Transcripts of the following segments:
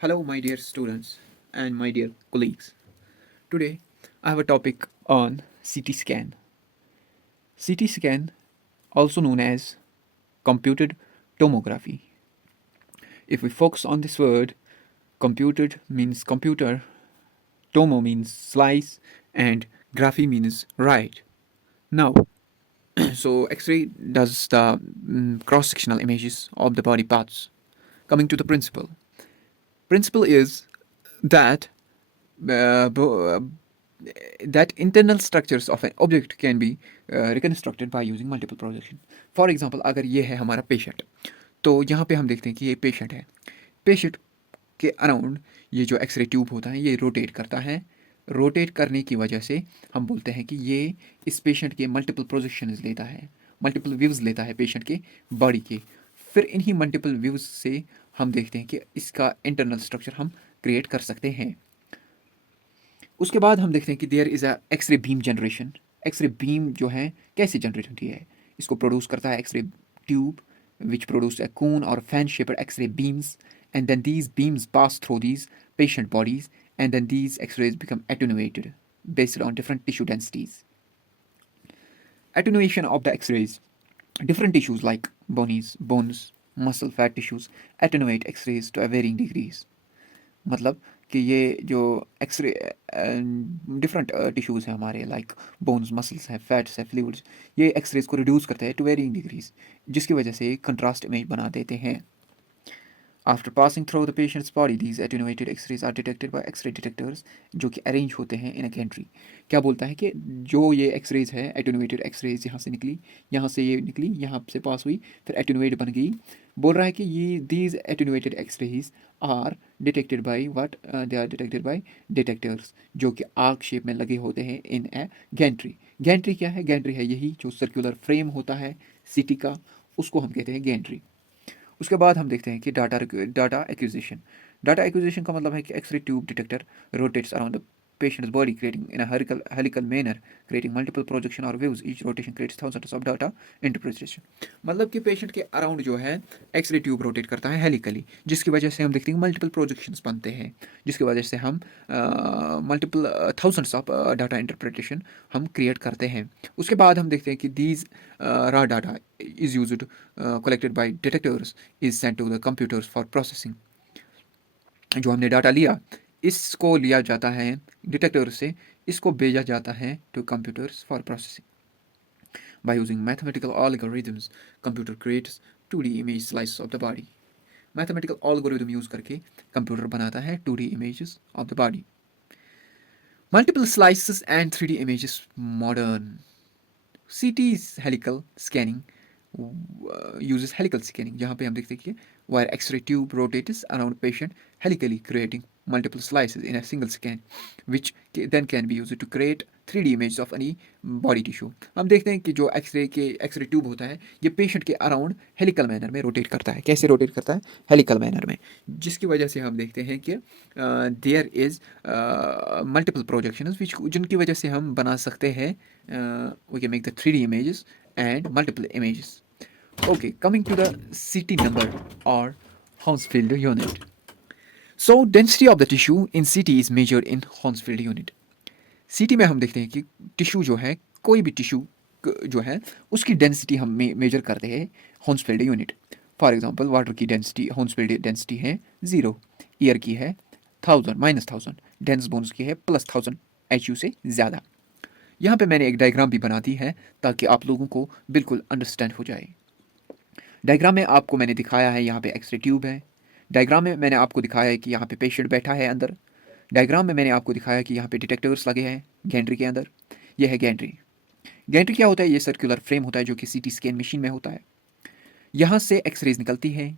Hello, my dear students and my dear colleagues. Today, I have a topic on CT scan. CT scan, also known as computed tomography. If we focus on this word, computed means computer, tomo means slice, and graphy means write. Now, so X-ray does the cross-sectional images of the body parts. Coming to the principle is that uh, bo- that internal structures of an object can be reconstructed by using multiple projection. For example अगर ये है हमारा patient, तो यहाँ पे हम देखते हैं कि ये पेशेंट है. पेशेंट के अराउंड ये जो एक्सरे ट्यूब होता है ये रोटेट करता है. रोटेट करने की वजह से हम बोलते हैं कि ये इस पेशेंट के मल्टीपल प्रोजेक्शंस लेता है, मल्टीपल व्यूज़ लेता है पेशेंट के बॉडी के. फिर इन्हीं मल्टीपल व्यूज़ से हम देखते हैं कि इसका इंटरनल स्ट्रक्चर हम क्रिएट कर सकते हैं. उसके बाद हम देखते हैं कि there is a x-ray beam generation. X-ray beam जो है कैसे जनरेट होती है, इसको प्रोड्यूस करता है X ray tube which produce a cone और fan shaped X ray beams, and then these beams pass through these patient bodies, and then these x-rays become attenuated based on different tissue densities. Attenuation of the x-rays. Different tissues like bones, muscle, fat tissues attenuate x-rays to a varying degrees. मतलब कि ये जो x ray different tissues हैं हमारे, like bones, muscles हैं, fats हैं, fluids, ये X-rays को रिड्यूस करते हैं टू वेरिंग डिग्रीज, जिसकी वजह से कंट्रास्ट इमेज बना देते हैं. After passing through the patient's body these attenuated x-rays are detected by x-ray detectors, जो कि अरेंज होते हैं इन अ गैंट्री. क्या बोलता है कि जो ये एक्सरेज है, एटेनुएटेड एक्सरेज यहाँ से निकली, यहाँ से ये निकली, यहाँ से पास हुई, फिर एटेनुएट बन गई. बोल रहा है कि ये these attenuated x-rays are detected by what, they are detected by detectors, जो कि आर्क शेप में लगे होते हैं इन ए गैंट्री. गैंट्री क्या है? गैंट्री है यही जो सर्कुलर फ्रेम होता है सिटी का, उसको हम कहते हैं गैंट्री. उसके बाद हम देखते हैं कि डाटा एक्विजिशन. डाटा एक्विजिशन का मतलब है कि x-ray tube detector rotates around the patient's body creating in a helical manner, creating multiple projection or views. Each rotation creates thousands of data interpretation. मतलब कि पेशेंट के अराउंड जो है X ray tube rotate करता है हेलिकली, जिसकी वजह से हम देखते हैं मल्टीपल प्रोजेक्शंस बनते हैं, जिसकी वजह से हम multiple thousands of data interpretation हम क्रिएट करते हैं. उसके बाद हम देखते हैं कि these raw data is used collected by detectors is sent to the computers for processing. जो हमने डाटा लिया, इसको लिया जाता है डिटेक्टर से, इसको भेजा जाता है to computers for processing. By using mathematical algorithms, computer creates 2D image slices of the body. Mathematical algorithm use करके कंप्यूटर बनाता है 2D images of the body. Multiple slices and 3D images modern. CT helical scanning uses helical scanning, जहाँ पे हम देखते हैं कि where X-ray tube rotates around patient helically, creating multiple slices in a single scan, which then can be used to create 3D images of any body tissue. हम देखते हैं कि जो एक्सरे ट्यूब होता है ये पेशेंट के अराउंड हेलिकल मैनर में रोटेट करता है. कैसे रोटेट करता है? हेलिकल मैनर में, जिसकी वजह से हम देखते हैं कि देयर इज़ मल्टीपल प्रोजेक्शंस जिनकी वजह से हम बना सकते हैं, we can make the 3D images and multiple images. Okay, coming to the CT number or Hounsfield unit. So density of the tissue in CT is measured in Hounsfield unit. CT में हम देखते हैं कि tissue जो है, कोई भी tissue जो है उसकी डेंसिटी हम मेजर करते हैं Hounsfield unit. For example water की डेंसिटी, हॉन्सफील्ड डेंसिटी है 0, एयर की है 1000 -1000, डेंस बोन्स की है +1000 HU से ज़्यादा. यहाँ पे मैंने एक डायग्राम भी बना दी है ताकि आप लोगों को बिल्कुल अंडरस्टैंड हो जाए. डायग्राम में आपको मैंने दिखाया है यहाँ पे एक्सरे ट्यूब है. डायग्राम में मैंने आपको दिखाया है कि यहाँ पे पेशेंट बैठा है अंदर. डायग्राम में मैंने आपको दिखाया कि यहाँ पे डिटेक्टर्स लगे हैं गैंट्री के अंदर. यह है गैंट्री. गैंट्री क्या होता है? ये सर्कुलर फ्रेम होता है जो कि सीटी स्कैन मशीन में होता है. यहाँ से एक्सरेज निकलती है,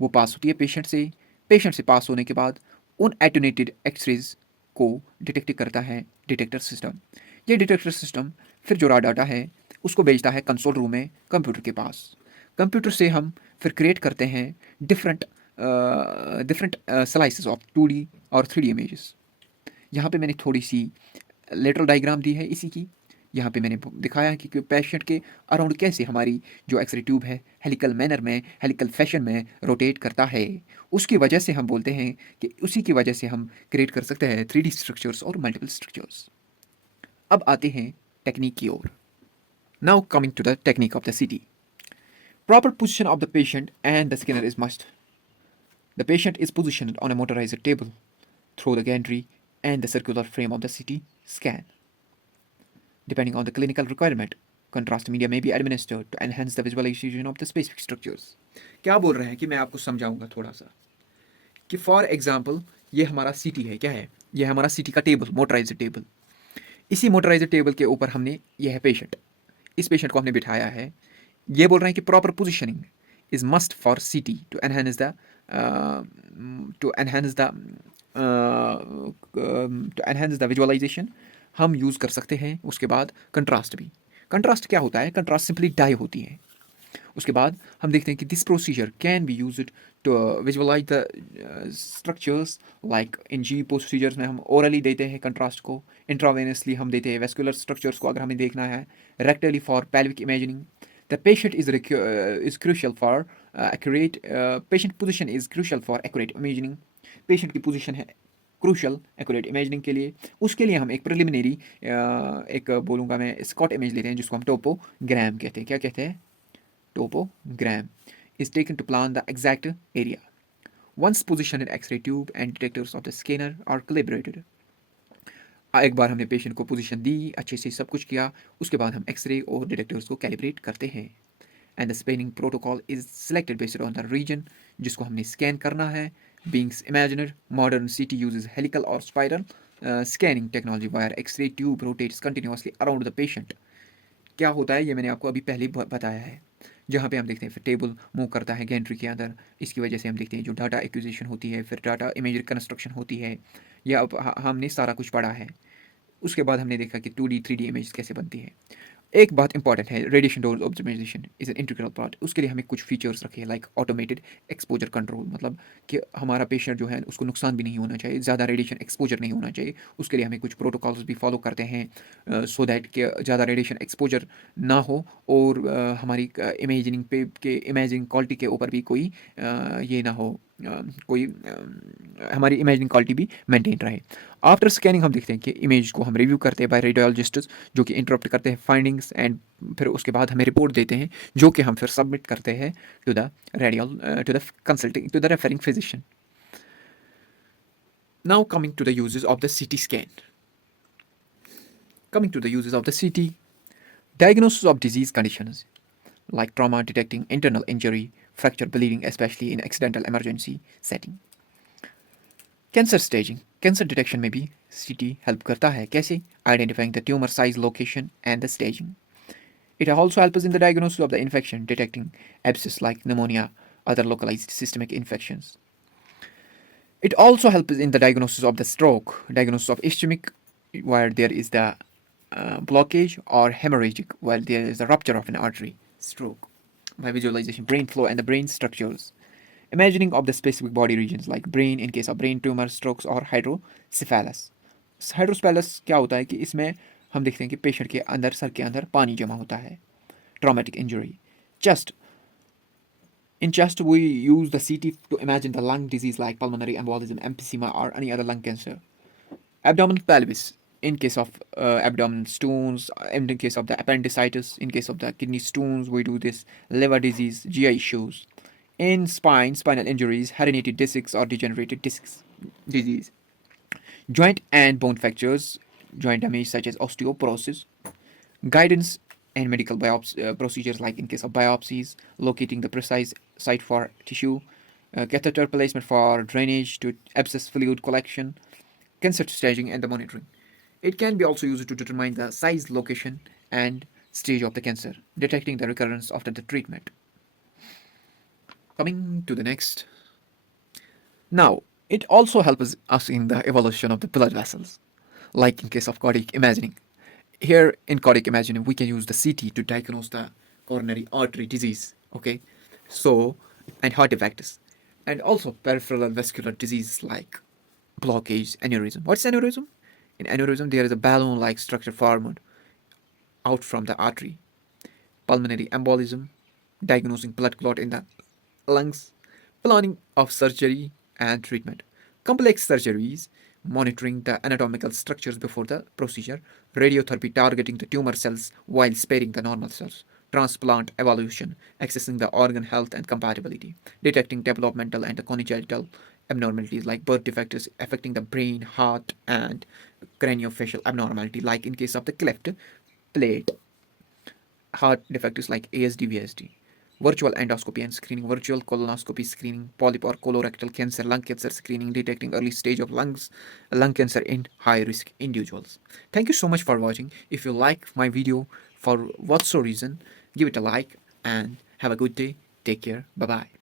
वो पास होती है पेशेंट से. पेशेंट से पास होने के बाद उन एटोनेटेड एक्सरेज को डिटेक्ट करता है डिटेक्टर सिस्टम. ये डिटेक्टर सिस्टम फिर जो रॉ डाटा है उसको भेजता है कंसोल रूम में कंप्यूटर के पास. कंप्यूटर से हम फिर क्रिएट करते हैं different different slices of 2D और 3D इमेजेस. यहाँ पे मैंने थोड़ी सी लेटरल डायग्राम दी है इसी की. यहाँ पे मैंने दिखाया है कि पेशेंट के अराउंड कैसे हमारी जो एक्सरे ट्यूब है हेलिकल मैनर में, हेलिकल फैशन में रोटेट करता है। उसकी वजह से हम बोलते हैं कि उसी की वजह से हम क्रिएट कर सकते हैं 3D स्ट्रक्चर्स और मल्टीपल स्ट्रक्चर्स। अब आते हैं टेक्निक की ओर। Now coming to the technique of the CT. Proper position of the patient and the scanner is must. The patient is positioned on a motorized table through the gantry and the circular frame of the CT scan. Depending on the clinical requirement, contrast media may be administered to enhance the visualization of the specific structures. क्या बोल रहे हैं कि मैं आपको समझाऊंगा थोड़ा सा कि फॉर एग्जाम्पल ये हमारा सीटी है, क्या है, ये हमारा सीटी का टेबल, मोटराइज्ड टेबल। इसी मोटराइज्ड टेबल के ऊपर हमने, ये है पेशेंट, इस पेशेंट को हमने बिठाया है। ये बोल रहे हैं कि proper positioning is must for CT to enhance the to enhance the to enhance the visualisation हम यूज़ कर सकते हैं। उसके बाद कंट्रास्ट भी। कंट्रास्ट क्या होता है? कंट्रास्ट सिंपली डाई होती है। उसके बाद हम देखते हैं कि this procedure can be use to visualize the structures, like इन जी प्रोसीजर्स में हम ओरली देते हैं कंट्रास्ट को, इंट्रावेनसली हम देते हैं वेस्कुलर स्ट्रक्चर्स को अगर हमें देखना है, रेक्टली for pelvic imaging. The patient is crucial for accurate, patient position is crucial for accurate imaging. Patient की पोजिशन है क्रूशल एक्यूरेट इमेजिंग के लिए। उसके लिए हम एक प्रिलिमिनरी एक बोलूँगा मैं स्कॉट इमेज लेते हैं जिसको हम टोपोग्राम कहते हैं। क्या कहते हैं? Topogram is taken to plan the exact area. Once positioned X-ray tube and detectors of the scanner are calibrated. एक बार हमने पेशेंट को पोजीशन दी, अच्छे से सब कुछ किया, उसके बाद हम एक्सरे और डिटेक्टर्स को कैलिब्रेट करते हैं। And the scanning protocol is selected based on the region जिसको हमने स्कैन करना है। Beings imaginer, modern CT uses helical और spiral scanning technology where x-ray tube rotates continuously around the patient. क्या होता है ये मैंने आपको अभी पहले बताया है। जहाँ पे हम देखते हैं फिर टेबल मूव करता है गैंट्री के अंदर, इसकी वजह से हम देखते हैं जो डाटा एक्विजिशन होती है, फिर डाटा इमेज कंस्ट्रक्शन होती है। यह अब हमने सारा कुछ पढ़ा है। उसके बाद हमने देखा कि 2D 3D इमेज कैसे बनती है। एक बात इंपॉर्टेंट है, radiation dose observation is an integral part. उसके लिए हमें कुछ फीचर्स रखे हैं लाइक ऑटोमेटेड एक्सपोजर कंट्रोल, मतलब कि हमारा पेशेंट जो है उसको नुकसान भी नहीं होना चाहिए, ज़्यादा रेडिएशन एक्सपोजर नहीं होना चाहिए। उसके लिए हमें कुछ प्रोटोकॉल्स भी फॉलो करते हैं सो दैट कि ज़्यादा रेडिएशन एक्सपोजर ना हो और हमारी इमेजिंग पे के इमेजिंग क्वालिटी के ऊपर भी कोई ये ना हो, कोई हमारी इमेजिंग क्वालिटी भी मेंटेन रहे। आफ्टर स्कैनिंग हम देखते हैं कि इमेज को हम रिव्यू करते हैं बाय रेडियोलॉजिस्ट्स जो कि इंटरप्ट करते हैं फाइंडिंग्स एंड फिर उसके बाद हमें रिपोर्ट देते हैं जो कि हम फिर सबमिट करते हैं to the to the consulting to the referring physician. Now coming to the uses of the CT scan. Coming to the uses of the CT, diagnosis of disease conditions like trauma, detecting internal injury, fracture, bleeding, especially in accidental emergency setting. Cancer staging, cancer detection में भी सीटी help करता है। कैसे? Identifying the tumour size, location and the staging. It also helps in the diagnosis of the infection, detecting abscess like pneumonia, other localized systemic infections. It also helps in the diagnosis of the stroke, diagnosis of ischemic where there is the blockage, or hemorrhagic where there is a rupture of an artery. Stroke by visualization, brain flow and the brain structures. Imagining of the specific body regions like brain in case of brain tumor, strokes or hydrocephalus. Hydrocephalus क्या होता है कि इसमें हम देखते हैं कि patient के अंदर, सर के अंदर पानी जमा होता है। Traumatic injury, chest, in chest we use the CT to imagine the lung disease like pulmonary embolism, emphysema or any other lung cancer. Abdominal pelvis in case of abdominal stones, in case of the appendicitis, in case of the kidney stones we do this, liver disease, GI issues. In spine, spinal injuries, herniated discs or degenerated discs disease. Joint and bone fractures, joint damage such as osteoporosis. Guidance and medical procedures like in case of biopsies, locating the precise site for tissue, catheter placement for drainage to abscess fluid collection, cancer staging and the monitoring. It can be also used to determine the size, location and stage of the cancer, detecting the recurrence after the treatment. Coming to the next. Now, it also helps us in the evolution of the blood vessels, like in case of cardiac imaging. Here in cardiac imaging, we can use the CT to diagnose the coronary artery disease, okay? So, and heart defects, and also peripheral vascular diseases like blockage, aneurysm. What's aneurysm? In aneurysm, there is a balloon-like structure formed out from the artery. Pulmonary embolism, diagnosing blood clot in the lungs, planning of surgery and treatment. Complex surgeries, monitoring the anatomical structures before the procedure. Radiotherapy, targeting the tumor cells while sparing the normal cells. Transplant evaluation, assessing the organ health and compatibility. Detecting developmental and congenital abnormalities like birth defects affecting the brain, heart, and craniofacial abnormality, like in case of the cleft plate. Heart defects like ASD, VSD. Virtual endoscopy and screening, virtual colonoscopy screening, polyp or colorectal cancer, lung cancer screening, detecting early stage of lung cancer in high risk individuals. Thank you so much for watching. If you like my video for what so reason, give it a like and have a good day. Take care. Bye bye.